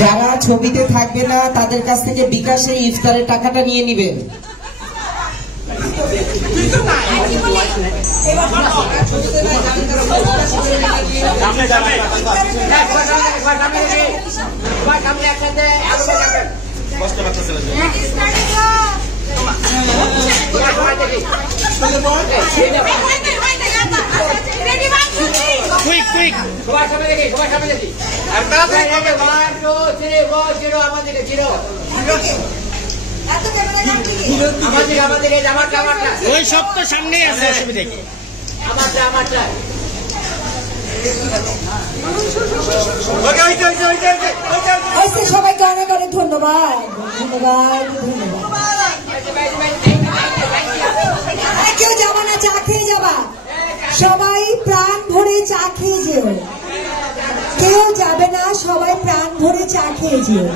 যারা ছবিতে থাকবে না তাদের কাছ থেকে বিকাশে ইফতারের টাকাটা নিয়ে নেবেন। ওই সব তো সামনেই আছে, অসুবিধা কি? সবাইকে অনেক অনেক ধন্যবাদ, ধন্যবাদ, ধন্যবাদ। কেউ যাবা না, চা খেয়ে যাবা, সবাই প্রাণ ভরে চা খেয়ে যেও। কেউ যাবে না, সবাই প্রাণ ভরে চা খেয়ে যেও।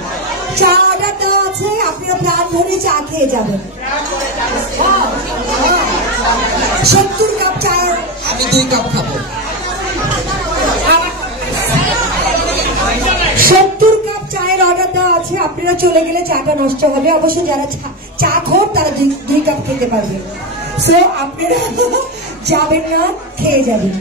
চা অর্ডার দেওয়া আছে, আপনারা প্রাণ ভরে চা খেয়ে যাবেন। 70 কাপ চা, আমি 2 কাপ খাবো। 70 কাপ চায়ের অর্ডার দেওয়া আছে, আপনারা চলে গেলে চাটা নষ্ট হবে। অবশ্য যারা চা খোর তারা 2 কাপ খেতে পারবে। সো আপনারা যাবেন না, খেয়ে যাবেন।